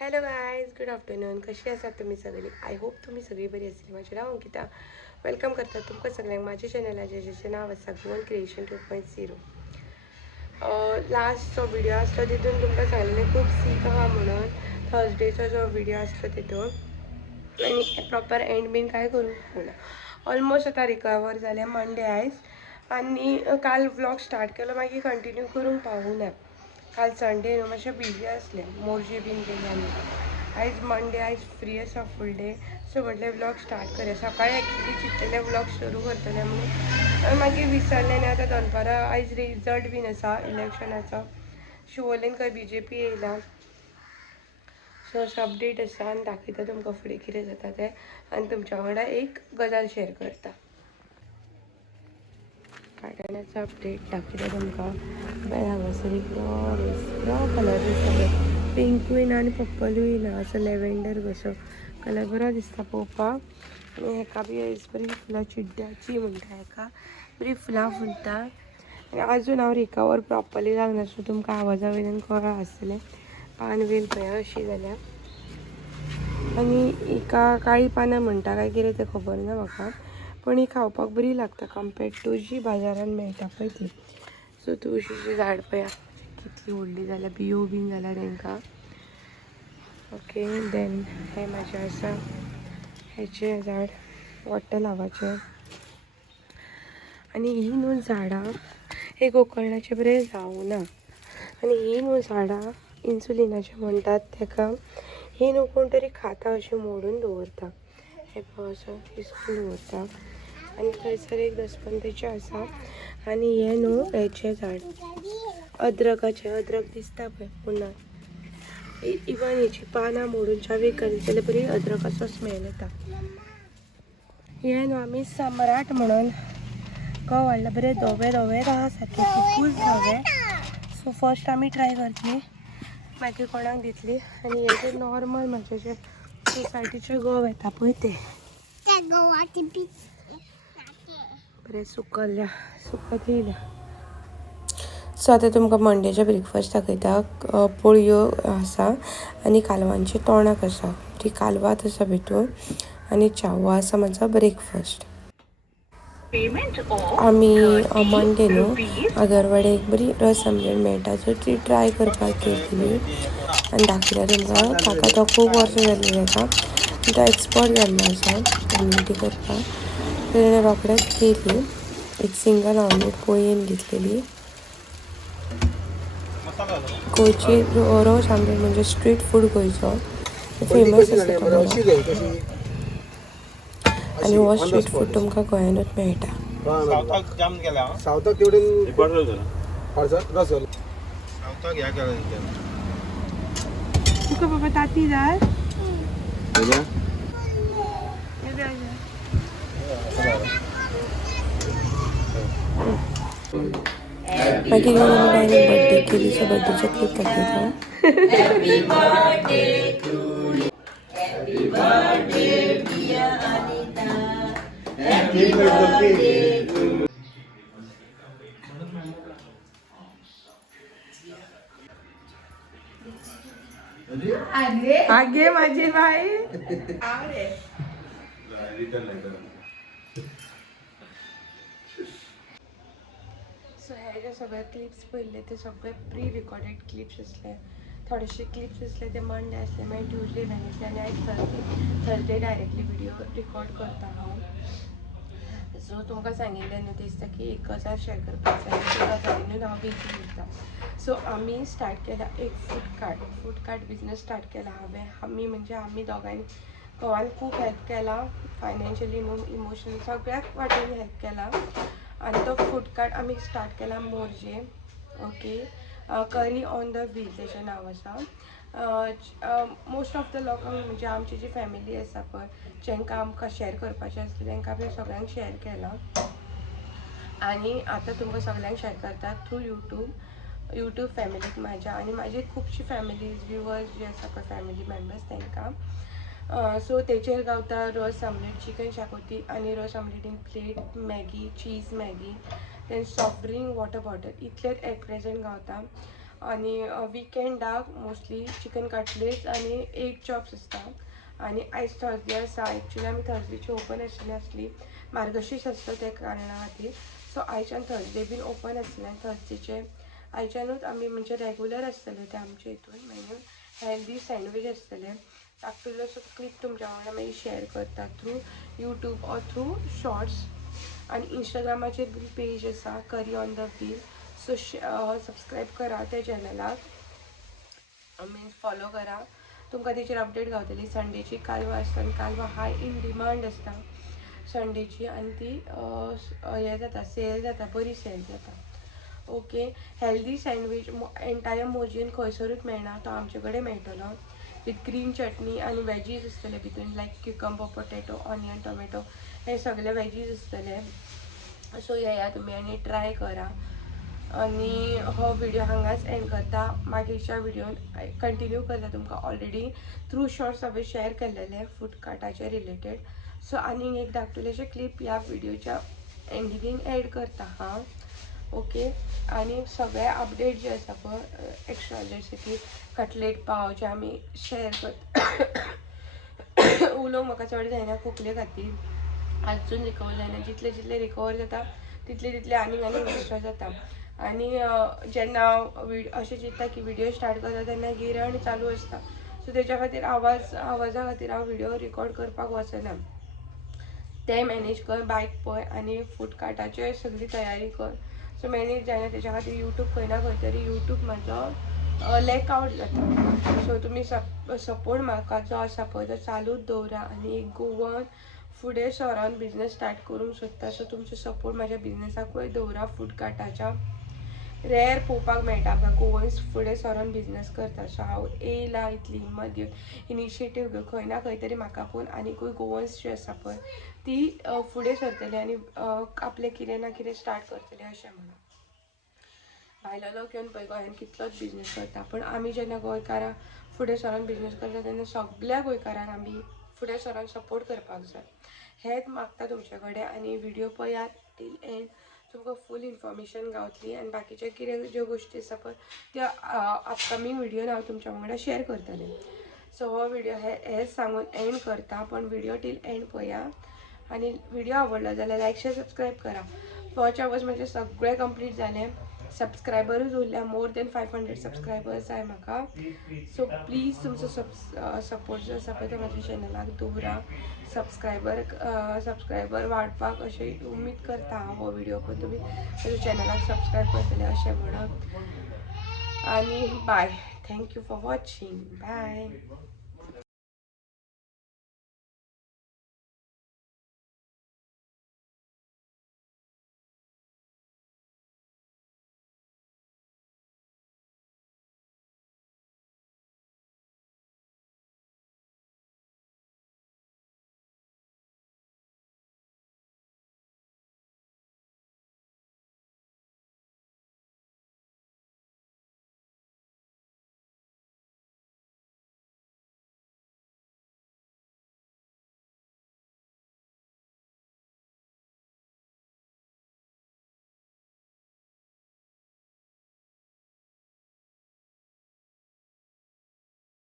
Hello guys, good afternoon. कशी आसात तुम्ही सगळी? आय होप तुम्ही सगळी बरी आसली. माझे नाव अंकिता. वेलकम करता तुमकां सगळ्यांक माझ्या चॅनलाचेर जेचें नाव आसा गोवन क्रिएशन 2.0. लास्ट जो व्हिडिओ आसलो तितून तुमकां सांगलेलें खूब सीख आहा म्हणून. थर्सडेचो जो व्हिडिओ आसलो तितून आनी प्रॉपर एंड बीन काय करूंक ना. ऑलमोस्ट आतां रिकवर जालें. मंडे आयज आनी काल व्लॉग स्टार्ट केलो, मागीर कंटिन्यू करूंक पावूंक ना. काल संडे न्हू, मातशें बिजी आसलें. मोरजे बीन गेली आमी. आयज मंडे, आयज फ्री आसा फूल डे. सो म्हटलें व्लॉग स्टार्ट करूया. सकाळीं एक्चुली चिंतलेलें व्लॉग सुरू करतलें म्हणून, मागीर विसरलें. आनी आतां दनपारां आयज रिजल्ट बीन आसा इलेक्शनाचो. शिवोलेन खंय BJP येयला. सो असो अपडेट आसा आनी दाखयता तुमकां फुडें कितें जाता तें. आनी तुमच्या वांगडा एक गजाल शेअर करता. काटाण्याचो अपडेट दाखयता तुमकां. बरें हांगासर बरो कलर दिसता. पिंकूय ना आनी पर्पलूय ना, असो लॅव्हेंडर कसो कलर बरो दिसता पळोवपाक. आनी हेका बी आयज बरी फुलां चिड्ड्याची म्हणटा, हेका बरी फुलां फुलता. आनी आजून हांव रिकवर प्रॉपरली जावंक नासलो. तुमकां आवाजा वयल्यान कळ्ळां आसतलें. पान बीन पळया अशी जाल्या. आनी हिका काळी पानां म्हणटा काय कितें तें खबर ना म्हाका, पण ही खावपाक बरी लागता कंपेर्ड टू जी बाजारान मेळटा पळय ती. सो तुळशीची झाड पळया कितली व्हडली जाल्या, बियो बीन जाल्या तांकां. ओके, देन हे म्हाजें आसा हेचें झाड, वॉटर लावाचें. आनी ही न्हू झाडां हे गोकर्णाचे बरें जावूं ना. आनी ही न्हू झाडां इन्सुलिनाचें म्हणटात तेका. ही न्हू कोण तरी खाता अशी मोडून दवरता. हे पळय असो हिसकून दवरता. आनी थंयसर एक दसवंतीचें आसा. आनी हें न्हू हेचें झाड अद्रकाचें. अद्रक दिसता पळय पुना. इवन हेची पानां मोडून च्यावेक घालीत जाल्यार बरी अद्रकाचो स्मेल येता. हे न्हू आमी सम्राट म्हणून गंव हाडला. बरे धवे धवे आहा सारके, खूबच धवे. सो फर्स्ट आमी ट्राय करतली, मागीर कोणाक दितली. आनी हे जे नॉर्मल म्हणजे जे सोसायटीचे गंव येता पळय ते बरे सुकत येयल्या. सो आतां तुमकां मंडेचे ब्रेकफास्ट दाखयता. पोळयो आसा आनी कालवांची तोणाक आसा. ती कालवात आसा भितून आनी चाव आसा म्हाजो ब्रेकफास्ट. आमी मंडे न्हू आगरवाडे एक बरी रस आमलेट मेळटा, सो ती ट्राय करपाक गेल्ली आनी दाखयता तुमकां. ताका तो खूब वर्सां जाल्ली ताका. तो एक्सपर्ट जाल्लो आसा आमलेटी करपाक. सो ताणें रोखडेंच केली. एक सिंगल ऑमलेट पोळयेन घेतलेली. गोंयची रोस आमलेट म्हणजे स्ट्रीट फूड गोंयचो फेमस आसा तो बरो. आनी हो स्ट्रीट फूड तुमकां गोंयानूच मेळटा. सावथाक तेवढे तुका बाबा ताती जाय? मागीर येवन आमी डायरेक्ट बर्थडे केली. सो बर्थडेचे क्लिप दाखयता. आगे माझी बाई. सो हे जे सगळे क्लिप्स पळयले ते सगळे प्री रिकॉर्डेड क्लिप्स आसले. थोडेशे क्लिप्स आसले ते मंडे आसले, मागीर ट्यूजडे वेनसडे आनी आयज थर्सडे डायरेक्टली व्हिडिओ रिकॉर्ड करता हांव. सो तुमकां सांगिल्लें न्हू दिसता की एक गजाल शेअर करपाक जाय. त्या गजालीनूच हांव बिजी उरतां. सो आमी स्टार्ट केला एक फूड कार्ट बिजनस स्टार्ट केला हांवें. आमी दोगांयनी घोवान खूब हेल्प केला. फायनॅन्शियली न्हू, इमोशनली सगळ्याच वाटेन हेल्प केला. आनी तो फूड कार्ट आमी स्टार्ट केला मोरजे. Okay, curry on the wheel तेजें नांव आसा. मोस्ट ऑफ द लोकांक म्हणजे आमची जी फॅमिली आसा पळय, जेंकां आमकां शेअर करपाचें आसलें तेंकां आमी सगळ्यांक शेअर केलां. आनी आतां तुमकां सगळ्यांक शेअर करता थ्रू यूट्यूब फॅमिलीक म्हाज्या. आनी म्हाजी खुबशी फॅमिलीज व्ह्युअर्स जे आसा पळय फॅमिली मेम्बर्स तेंकां. सो तेचेर गावता रस आमलेट, चिकन शाकोती आनी रस omelette in plate, Maggi, cheese Maggi, then soft drink, water bottle इतलेच एट प्रेझेंट गावता. आणि विकेंडाक मोस्टली चिकन कटलेट्स आणि एग चॉप्स असतात आणि आयज थर्सडे आसा. एक्चुली आमी थर्सडेची ओपन आसली मार्गशीर्स आसता त्या कारणां खातीर. सो आयच्यान थर्सडे बीन ओपन आसलें. थर्सडेचे आयच्यानूच आमी म्हणजे रेगुलर आसतले ते आमचे हितून मेन्यू. हेल्दी सँडवीच आसतले. तातूंतलो क्लिप तुमच्या वांगडा मागीर शेअर करता through YouTube or through shorts. आणि इंस्टाग्रामाचेर बीन पेज आसा करी on the wheel. So subscribe करा त्या चॅनलाक, मीन्स फॉलो करा. तुमकां तेचेर अपडेट गावतली. संडेची कालवां आसता आनी कालवां हाय इन डिमांड आसता संडेची आनी ती हें जाता, सेल जाता, बरी सेल जाता. ओके. हेल्दी सँडवीच एंटायर मोजयेन खंयसरूच मेळना. तो आमचे कडेन मेळटलो विथ ग्रीन चटणी आनी वॅजीस आसतले भितून लायक क्युकंबर, पोटॅटो, ऑनियन, टोमॅटो हे सगळे वॅजीस आसतले. सो येया तुमी आनी ट्राय करा. आणि हो व्हिडिओ हांगाच एंड करता. मागीरच्या व्हिडिओन कंटिन्यू करता. तुमकां ऑलरेडी थ्रू शॉर्ट्स हांवें शेअर केल्लेले फूड कार्टाचे रिलेटेड. सो आनीक एक धाकटुलेशें क्लिप ह्या व्हिडिओच्या एंडिंगेक एड करता हां. ओके. आनी सगळे अपडेट जे आसा पळय एक्स्ट्रा जशें की कटलेट पाव जे आमी शेअर करता. उलोवंक म्हाका चड जायना खोकले खातीर. आजून रिकवर जायना. जितले जितले रिकवर जाता तितले तितले आनीक एक्स्ट्रा जाता. आनी जेन्ना अशें चिंतता की व्हिडिओ स्टार्ट करता तेन्ना गिरण चालू आसता. सो तेच्या खातीर आवाजा खातीर हांव व्हिडिओ रिकॉर्ड करपाक वचना. तें मॅनेज कर, बायक पळय आनी फूड कार्टाची सगळी तयारी कर. सो मॅनेज जायना. तेच्या खातीर यूट्यूब खंय ना खंय तरी यूट्यूब म्हाजो लॅक आवट जाता. सो तुमी सपोर्ट म्हाका जो आसा पळय तो चालूच दवरा. आनी एक गोवन फुडें सरोन बिझनस स्टार्ट करूंक सोदता. सो तुमचो सपोर्ट म्हाज्या बिझनसाकूय दवरा. फूड कार्टाच्या रेअर पळोवपाक मेळटा आमकां गोवन्स फुडें सरोन बिझनस करता. सो हांव येयला इतली हिम्मत घेवन इनिशिएटीव घेवन खंय ना खंय तरी म्हाका पूण आनीकूय गोवन्स जी आसा पळय ती फुडें सरतली आनी आपलें कितें ना कितें स्टार्ट करतली अशें म्हणून. भायलो लोक येवन पळय गोंयान कितलोच बिझनस करता पूण आमी जेन्ना गोंयकारां फुडें सरोन बिझनस करता तेन्ना सगळ्या गोंयकारांक आमी फुडें सरोन सपोर्ट करपाक जाय. हेंच मागता तुमचे कडेन. आनी व्हिडिओ पळयात टील एंड. तुमकां फूल इन्फॉर्मेशन गावतली आनी बाकीचे कितें ज्यो गोश्टी आसा पळय त्यो अपकमींग व्हिडिओन हांव तुमच्या वांगडा शेअर करतलें. सो हो व्हिडिओ हेच सांगून एंड करता. पण व्हिडिओ टील एंड पळया आनी व्हिडिओ आवडलो जाल्यार लायक शेअर सबस्क्रायब करा. वॉच आवर्स म्हणजे सगळे कंप्लीट जाले. सबस्क्रायबरूच उरल्या. मोर दॅन 500 सबस्क्रायबर्स जाय म्हाका. सो प्लीज तुमचो सपोर्ट जो आसा पळय तो म्हाज्या चॅनलाक दवरा. सबस्क्रायबर वाडपाक अशी उमीद करता हांव हो व्हिडिओ पळय तुमी म्हज्या चॅनलाक सबस्क्रायब करतले अशें म्हणून. आनी bye. Thank you for watching. Bye.